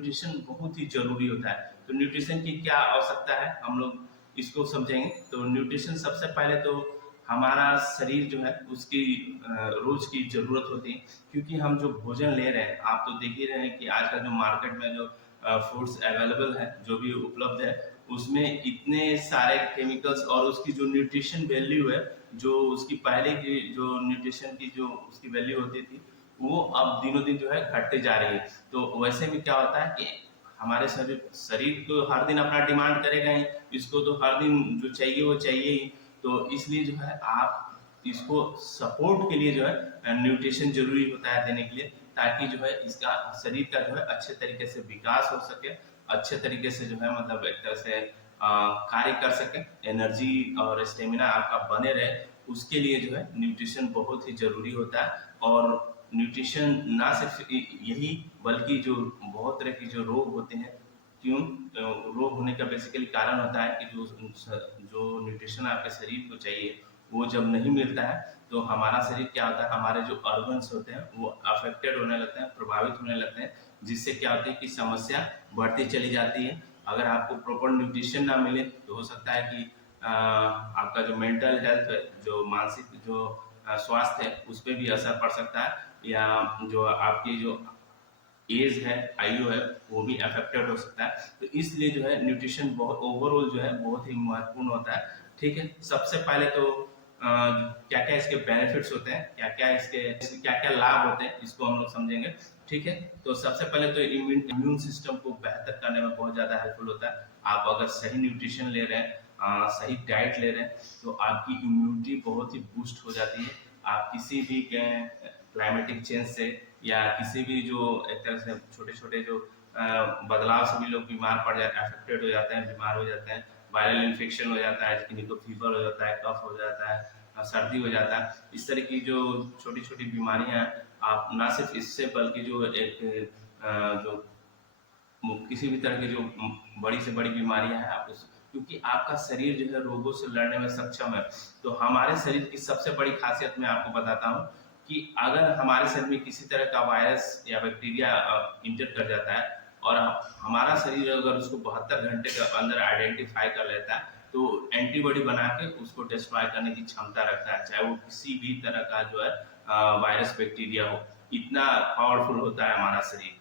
Nutrition बहुत ही ज़रूरी होता है। तो न्यूट्रिशन की क्या आवश्यकता है, हम लोग इसको समझेंगे। तो न्यूट्रिशन सबसे पहले तो हमारा शरीर जो है उसकी रोज़ की ज़रूरत होती है, क्योंकि हम जो भोजन ले रहे हैं, आप तो देख ही रहे हैं कि आजकल जो मार्केट में जो फूड्स अवेलेबल है, जो भी उपलब्ध है, उसमें इतने सारे केमिकल्स और उसकी जो न्यूट्रिशन वैल्यू है, जो उसकी पहले की जो न्यूट्रिशन की जो उसकी वैल्यू होती थी, वो अब दिनों दिन जो है घटते जा रही है। तो वैसे में क्या होता है कि हमारे शरीर शरीर तो हर दिन अपना डिमांड करेगा ही, इसको तो हर दिन जो चाहिए वो चाहिए ही। तो इसलिए जो है आप इसको सपोर्ट के लिए जो है न्यूट्रिशन जरूरी होता है देने के लिए, ताकि जो है इसका शरीर का जो है अच्छे तरीके से विकास हो सके, अच्छे तरीके से जो है मतलब एक तरह से कार्य कर सके, एनर्जी और स्टेमिना आपका बने रहे, उसके लिए जो है न्यूट्रिशन बहुत ही जरूरी होता है। और न्यूट्रिशन ना सिर्फ यही, बल्कि जो बहुत तरह की जो रोग होते हैं, क्यों रोग होने का बेसिकली कारण होता है कि जो न्यूट्रिशन आपके शरीर को चाहिए वो जब नहीं मिलता है, तो हमारा शरीर क्या होता है, हमारे जो ऑर्गन्स होते हैं वो अफेक्टेड होने लगते हैं, प्रभावित होने लगते हैं, जिससे क्या होती है कि समस्या बढ़ती चली जाती है। अगर आपको प्रॉपर न्यूट्रिशन ना मिले तो हो सकता है कि आपका जो मेंटल हेल्थ है, जो मानसिक जो स्वास्थ्य है, उस पर भी असर पड़ सकता है, या जो आपकी जो एज है, आयु है, वो भी अफेक्टेड हो सकता है। तो इसलिए जो है न्यूट्रिशन बहुत ओवरऑल जो है बहुत ही महत्वपूर्ण होता है। ठीक है, सबसे पहले तो क्या क्या इसके बेनिफिट्स होते हैं, क्या क्या इसके क्या क्या लाभ होते हैं, इसको हम लोग समझेंगे। ठीक है, तो सबसे पहले तो इम्यून सिस्टम को बेहतर करने में बहुत ज़्यादा हेल्पफुल होता है। आप अगर सही न्यूट्रिशन ले रहे हैं, सही डाइट ले रहे हैं, तो आपकी इम्यूनिटी बहुत ही बूस्ट हो जाती है। आप किसी भी क्लाइमेटिक चेंज से या किसी भी जो एक तरह से छोटे छोटे जो बदलाव से भी लोग बीमार पड़ जाते हैं, अफेक्टेड हो जाते हैं, बीमार हो जाते हैं, वायरल इन्फेक्शन हो जाता है, किसी को फीवर हो जाता है, कफ हो जाता है, सर्दी हो जाता है। इस तरह की जो छोटी छोटी बीमारियां हैं, आप ना सिर्फ इससे बल्कि जो एक जो किसी भी तरह की जो बड़ी से बड़ी बीमारियां हैं, आप उस क्योंकि आपका शरीर जो है रोगों से लड़ने में सक्षम है। तो हमारे शरीर की सबसे बड़ी खासियत मैं आपको बताता हूँ कि अगर हमारे शरीर में किसी तरह का वायरस या बैक्टीरिया इंटर कर जाता है, और हमारा शरीर अगर उसको 72 घंटे के अंदर आइडेंटिफाई कर लेता है, तो एंटीबॉडी बना के उसको डिस्ट्रॉय करने की क्षमता रखता है, चाहे वो किसी भी तरह का जो है वायरस बैक्टीरिया हो। इतना पावरफुल होता है हमारा शरीर,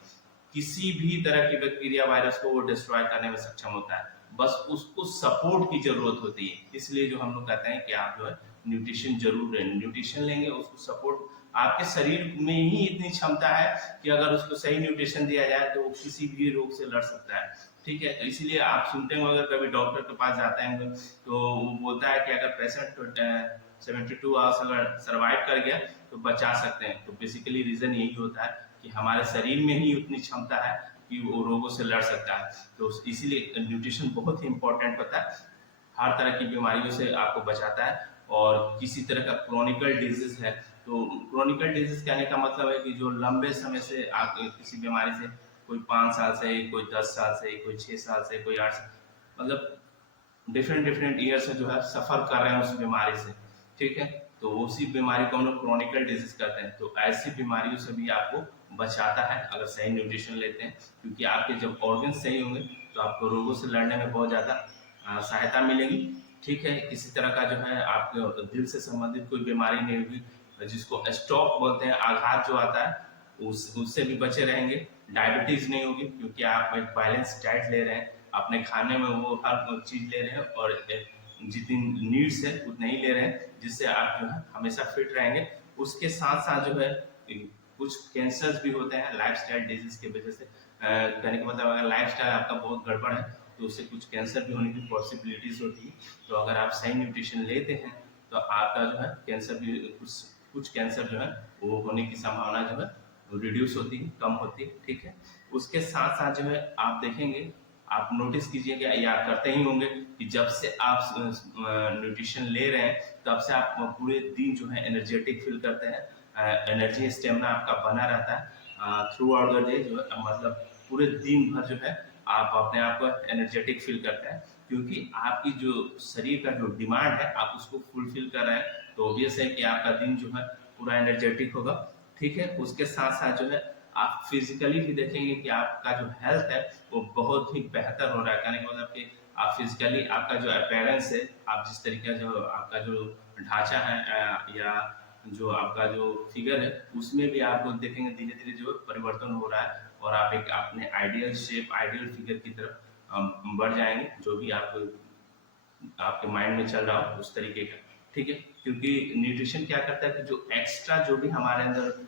किसी भी तरह की बैक्टीरिया वायरस को वो डिस्ट्रॉय करने में सक्षम होता है, बस उसको सपोर्ट की जरूरत होती है। इसलिए जो हम लोग कहते हैं कि आप जो है न्यूट्रिशन जरूर लें, न्यूट्रिशन लेंगे उसको सपोर्ट, आपके शरीर में ही इतनी क्षमता है कि अगर उसको सही न्यूट्रिशन दिया जाए तो वो किसी भी रोग से लड़ सकता है। ठीक है, तो इसलिए आप सुनते होंगे अगर कभी डॉक्टर के पास जाते हैं तो वो बोलता है कि अगर पेशेंट 72 आवर्स अगर सर्वाइव कर गया तो बचा सकते हैं। तो बेसिकली रीजन यही होता है कि हमारे शरीर में ही उतनी क्षमता है कि वो रोगों से लड़ सकता है। तो इसीलिए न्यूट्रिशन बहुत ही इंपॉर्टेंट होता है, हर तरह की बीमारियों से आपको बचाता है। और किसी तरह का क्रोनिकल डिजीज है, तो क्रोनिकल डिजीज कहने का मतलब है कि जो लंबे समय से आप किसी बीमारी से, कोई 5 साल से, कोई 10 साल से, कोई 6 साल से, कोई 8 साल, मतलब डिफरेंट डिफरेंट ईयर से जो है सफर कर रहे हैं उस बीमारी से। ठीक है, तो उसी बीमारी को हम लोग क्रोनिकल डिजीज कहते हैं। तो ऐसी बीमारियों से भी आपको बचाता है अगर सही न्यूट्रिशन लेते हैं, क्योंकि आपके जब ऑर्गन सही होंगे तो आपको रोगों से लड़ने में बहुत ज़्यादा सहायता मिलेगी। ठीक है, किसी तरह का जो है आपके दिल से संबंधित कोई बीमारी नहीं होगी, जिसको स्ट्रोक बोलते हैं, आघात जो आता है उससे भी बचे रहेंगे। डायबिटीज नहीं होगी, क्योंकि आप एक बैलेंस डाइट ले रहे हैं, अपने खाने में वो हर चीज ले रहे हैं, और जितनी नीड्स है उतना ही ले रहे हैं, जिससे आप जो है हमेशा फिट रहेंगे। उसके साथ साथ जो है कुछ कैंसर्स भी होते हैं लाइफस्टाइल डिजीज की वजह से। कहने का मतलब अगर लाइफस्टाइल आपका बहुत गड़बड़ है तो उससे कुछ कैंसर भी होने की पॉसिबिलिटीज होती है। तो अगर आप सही न्यूट्रिशन लेते हैं तो आपका जो है कैंसर भी कुछ कैंसर जो है वो होने की संभावना जो है रिड्यूस होती है, कम होती है। ठीक है, उसके साथ साथ जो है आप देखेंगे, आप नोटिस कीजिएगा या करते ही होंगे कि जब से आप न्यूट्रिशन ले रहे हैं तब से आप पूरे दिन जो है एनर्जेटिक फील करते हैं, एनर्जी स्टेमिना आपका बना रहता है थ्रू आउट द डे, जो है मतलब पूरे दिन भर जो है आप अपने आप को एनर्जेटिक फील करते हैं, क्योंकि आपकी जो शरीर का जो डिमांड है आप उसको फुलफिल कर रहे हैं। तो ऑब्वियस है कि आपका दिन जो है पूरा एनर्जेटिक होगा। ठीक है, उसके साथ साथ जो है आप फिजिकली भी देखेंगे कि आपका जो हेल्थ है वो बहुत ही बेहतर हो रहा है। कहने का मतलब कि आप फिजिकली आपका जो अपीयरेंस है, आप जिस तरीके जो आपका जो ढांचा है या जो आपका जो फिगर है उसमें भी आप लोग देखेंगे धीरे धीरे जो परिवर्तन हो रहा है और आप एक अपने आइडियल शेप, आइडियल फिगर की तरफ बढ़ जाएंगे, जो भी आप आपके माइंड में चल रहा हो उस तरीके का। ठीक है, क्योंकि न्यूट्रिशन क्या करता है कि जो एक्स्ट्रा जो भी हमारे अंदर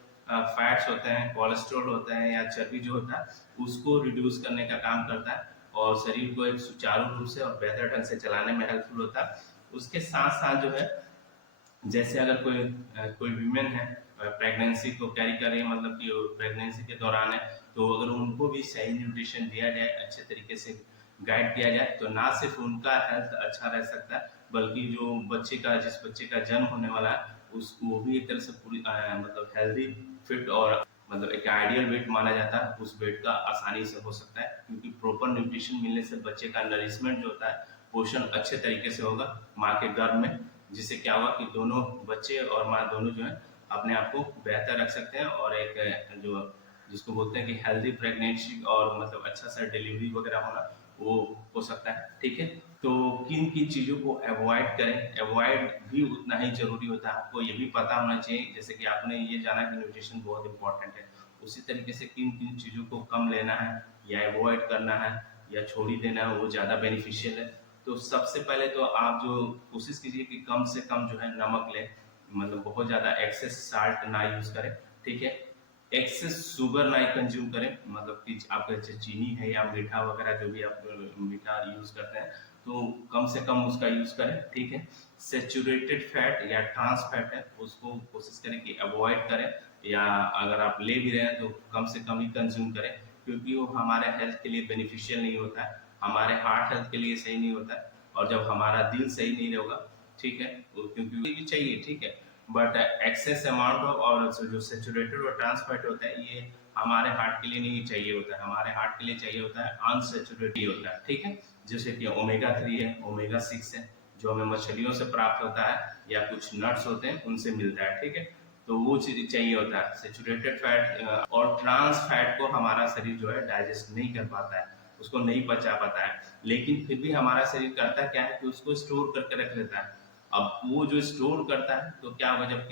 फैट्स होते हैं, कोलेस्ट्रॉल होता है या चर्बी जो होता है उसको रिड्यूस करने का काम करता है और शरीर को एक सुचारू रूप से और बेहतर ढंग से चलाने में हेल्पफुल होता है। उसके साथ साथ जो है, जैसे अगर कोई वीमेन है प्रेगनेंसी को कैरी कर रही है, मतलब कि प्रेगनेंसी के दौरान है, तो अगर उनको भी सही न्यूट्रिशन दिया जाए, अच्छे तरीके से गाइड किया जाए, तो ना सिर्फ उनका हेल्थ अच्छा रह सकता है बल्कि जो जिस बच्चे का जन्म होने वाला है उसको वो भी एक तरह से पूरी मतलब हेल्दी, फिट और मतलब एक आइडियल वेट माना जाता है, उस वेट का आसानी से हो सकता है क्योंकि प्रॉपर न्यूट्रिशन मिलने से बच्चे का नरिशमेंट जो होता है, पोषण अच्छे तरीके से होगा माँ के गर्भ में, जिससे क्या होगा कि दोनों बच्चे और माँ दोनों जो है अपने आप को बेहतर रख सकते हैं और एक जो जिसको बोलते हैं कि हेल्दी प्रेगनेंसी और मतलब अच्छा सा डिलीवरी वगैरह होना वो हो सकता है। ठीक है, तो किन किन चीज़ों को अवॉइड करें, अवॉइड भी उतना ही जरूरी होता है, आपको ये भी पता होना चाहिए। जैसे कि आपने ये जाना कि न्यूट्रिशन बहुत इंपॉर्टेंट है, उसी तरीके से किन किन चीज़ों को कम लेना है या अवॉइड करना है या छोड़ ही देना है वो ज़्यादा बेनिफिशियल है। तो सबसे पहले तो आप जो कोशिश कीजिए कि कम से कम जो है नमक लें, मतलब बहुत ज़्यादा एक्सेस साल्ट ना यूज़ करें। ठीक है, एक्सेस शुगर ना कंज्यूम करें, मतलब कि आपका जैसे चीनी है या मीठा वगैरह जो भी आप मीठा यूज़ करते हैं तो कम से कम उसका यूज़ करें। ठीक है, सेचुरेटेड फैट या ट्रांस फैट है उसको कोशिश करें कि अवॉइड करें, या अगर आप ले भी रहे हैं तो कम से कम ही कंज्यूम करें क्योंकि वो हमारे हेल्थ के लिए बेनिफिशियल नहीं होता है, हमारे हार्ट हेल्थ के लिए सही नहीं होता है और जब हमारा दिल सही नहीं होगा, ठीक है, क्योंकि ये भी चाहिए, ठीक है, बट एक्सेस अमाउंट ऑफ और जो सेचुरेटेड और ट्रांस फैट होता है ये हमारे हार्ट के लिए नहीं चाहिए होता है, हमारे हार्ट के लिए चाहिए होता है अनसेचुरेटेड होता है। ठीक है, जैसे कि ओमेगा 3 है, ओमेगा 6 है, जो हमें मछलियों से प्राप्त होता है या कुछ नट्स होते हैं उनसे मिलता है। ठीक है, तो वो चीज चाहिए होता है। सेचुरेटेड फैट और ट्रांस फैट को हमारा शरीर जो है डाइजेस्ट नहीं कर पाता है, उसको नहीं पचा पाता है, लेकिन फिर भी हमारा शरीर करता क्या है कि उसको स्टोर करके रख लेता है। अब वो जो स्टोर करता है तो क्या होगा, जब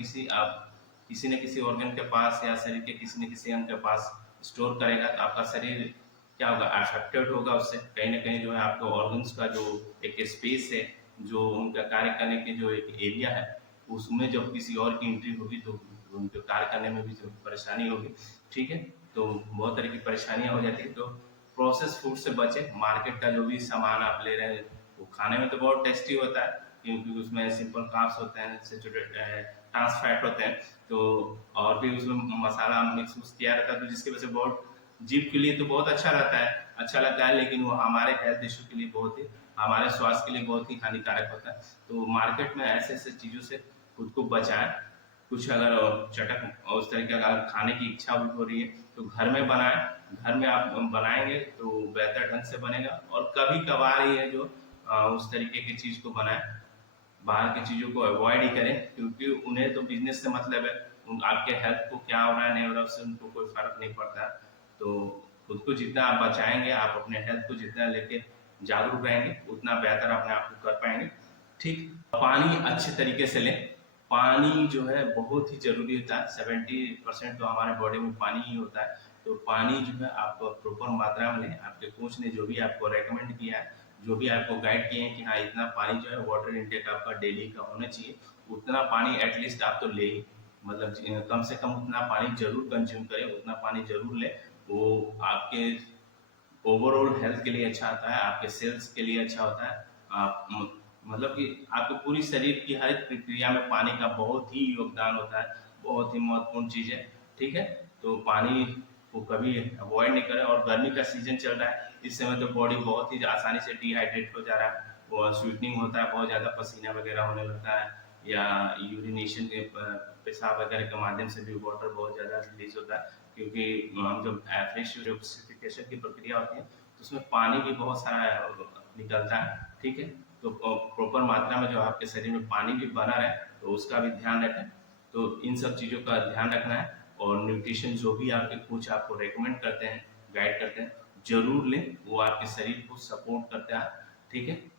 किसी न किसी ऑर्गन के पास या शरीर के किसी न किसी अंग के पास स्टोर करेगा तो आपका शरीर क्या होगा, अफेक्टेड होगा उससे। कहीं ना कहीं जो है आपके ऑर्गन्स का जो एक स्पेस है, जो उनका कार्य करने की जो एक एरिया है, उसमें जब किसी और की एंट्री होगी तो उनके कार्य करने में भी जो परेशानी होगी। ठीक है, तो बहुत तरह की परेशानियां हो जाती है। तो प्रोसेस फूड से बचे, मार्केट का जो भी सामान आप ले रहे हैं वो खाने में तो बहुत टेस्टी होता है क्योंकि उसमें सिंपल कार्ब्स होते हैं, सेचुरेटेड ट्रांस फैट होते हैं, तो और भी उसमें मसाला मिक्स किया रहता है, तो जिसकी वजह से बहुत जीभ के लिए तो बहुत अच्छा रहता है, अच्छा लगता है, लेकिन वो हमारे हेल्थ इशू के लिए बहुत ही, हमारे स्वास्थ्य के लिए बहुत ही हानिकारक होता है। तो मार्केट में ऐसे ऐसे चीज़ों से खुद को बचाएं। कुछ अगर चटक और उस तरीके का अगर खाने की इच्छा भी हो रही है तो घर में बनाएं, घर में आप बनाएंगे तो बेहतर ढंग से बनेगा। और कभी कभार ही है जो उस तरीके की चीज़ को बनाएं, बाहर की चीज़ों को अवॉइड ही करें क्योंकि उन्हें तो बिजनेस से मतलब है, आपके हेल्थ को क्या हो रहा है नहीं हो रहा है उससे उनको कोई फर्क नहीं पड़ता। तो खुद को जितना आप बचाएंगे, आप अपने हेल्थ को जितना लेके जागरूक रहेंगे उतना बेहतर अपने आप को कर पाएंगे। ठीक, पानी अच्छे तरीके से लें, पानी जो है बहुत ही जरूरी होता है, 70% तो हमारे बॉडी में पानी ही होता है। तो पानी जो है आप प्रॉपर मात्रा में लें, आपके कोच ने जो भी आपको रेकमेंड किया है, जो भी आपको गाइड किए हैं कि हाँ इतना पानी जो है वाटर इनटेक आपका डेली का होना चाहिए, उतना पानी एटलीस्ट आप तो ले ही, मतलब कम से कम उतना पानी जरूर कंज्यूम करें, उतना पानी जरूर लें। वो आपके ओवरऑल हेल्थ के लिए अच्छा होता है, आपके सेल्स के लिए अच्छा होता है। आप मतलब कि आपके पूरी शरीर की हर एक प्रक्रिया में पानी का बहुत ही योगदान होता है, बहुत ही महत्वपूर्ण चीज़ है। ठीक है, तो पानी को कभी अवॉइड नहीं करें। और गर्मी का सीजन चल रहा है, इस समय तो बॉडी बहुत ही आसानी से डिहाइड्रेट हो जा रहा है, वो स्वीटनिंग होता है, बहुत ज़्यादा पसीना वगैरह होने लगता है, या यूरिनेशन के पेशाब वगैरह के माध्यम से भी वाटर बहुत ज़्यादा रिलीज होता है क्योंकि हम जब फ्रेश यूरिफिकेशन की प्रक्रिया होती है तो उसमें पानी भी बहुत सारा निकलता है। ठीक है, तो प्रॉपर मात्रा में जो आपके शरीर में पानी भी बना रहे तो उसका भी ध्यान रखें। तो इन सब चीज़ों का ध्यान रखना है। और न्यूट्रिशन जो भी आपके कोच आपको रेकमेंड करते हैं, गाइड करते हैं, जरूर लें, वो आपके शरीर को सपोर्ट करता है, ठीक है।